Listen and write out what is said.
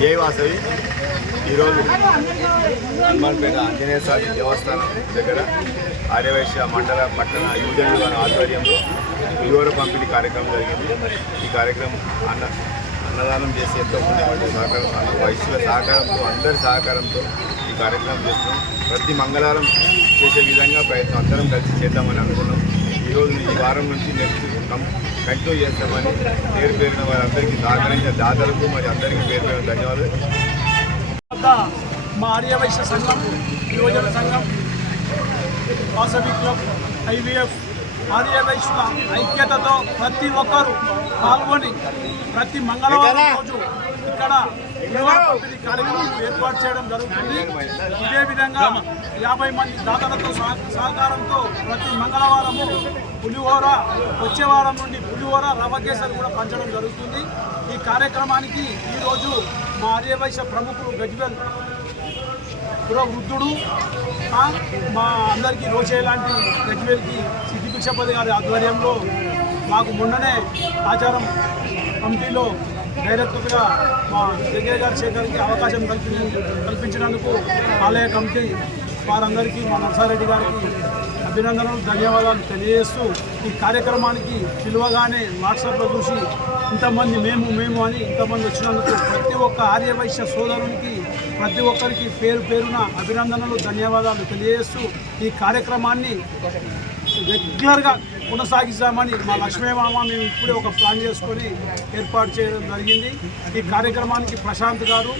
జై వాసవి ఈరోజు హనుమాన్పేట ఆంజనేయ స్వామి దేవస్థానం దగ్గర ఆర్యవైశ్య మండల పట్టణ యువజనుల ఆధ్వర్యంలో పులిహోర పంపిణీ కార్యక్రమం జరిగింది. ఈ కార్యక్రమం అన్న అన్నదానం చేసి ఎంతో మంది సహకారం అన్న వైశ్యుల సహకారంతో అందరి సహకారంతో ఈ కార్యక్రమం చేస్తున్నాం. ప్రతి మంగళవారం చేసే విధంగా ప్రయత్నం అందరం కలిసి చేద్దామని అనుకున్నాం. ఈరోజు ఈ వారం నుంచి నెక్స్ట్ కంటిన్యూ చేస్తామని పేరు పేరున వారందరికీ సహకరించిన దాతలకు మరి అందరికీ పేరు పేరు ధన్యవాదాలు. మా ఆర్యవైశ్య సంఘం యువజన సంఘం వాసవి క్లబ్ ఐవీఎఫ్ ఆర్యవైశ్యుల ఐక్యతతో ప్రతి ఒక్కరూ పాల్గొని ప్రతి మంగళవారం రోజు ఇక్కడ పంపిణీ కార్యక్రమం ఏర్పాటు చేయడం జరుగుతుంది. ఇదే విధంగా యాభై మంది దాతలతో సహ- సహకారంతో ప్రతి మంగళవారము పులిహోర వచ్చే వారం నుండి పులిహోర రవ కేసరి కూడా పంచడం జరుగుతుంది. ఈ కార్యక్రమానికి ఈరోజు మా ఆర్యవైశ్య ప్రముఖుడు గజ్వెల్ పురవృద్ధుడు మా అందరికీ రోజే లాంటి గజ్వెల్కి సిద్ధి భిక్షపతి గారి ఆధ్వర్యంలో మాకు మొన్ననే ఆచారం కమిటీలో డైరెక్టర్గా మా జగ్గయ్య గారి శేఖర్కి అవకాశం కల్పించ కల్పించినందుకు ఆలయ కమిటీ వారందరికీ మా నర్సారెడ్డి గారికి అభినందనలు ధన్యవాదాలు తెలియజేస్తూ ఈ కార్యక్రమానికి పిలువగానే వాట్సాప్లో చూసి ఇంతమంది మేము మేము అని ఇంతమంది వచ్చినందుకు ప్రతి ఒక్క ఆర్యవైశ్య సోదరునికి ప్రతి ఒక్కరికి పేరు పేరున అభినందనలు ధన్యవాదాలు తెలియజేస్తూ ఈ కార్యక్రమాన్ని రెగ్యులర్గా కొనసాగిస్తామని మా లక్ష్మీమామ మేము ఇప్పుడే ఒక ప్లాన్ చేసుకొని ఏర్పాటు చేయడం జరిగింది. ఈ కార్యక్రమానికి ప్రశాంత్ గారు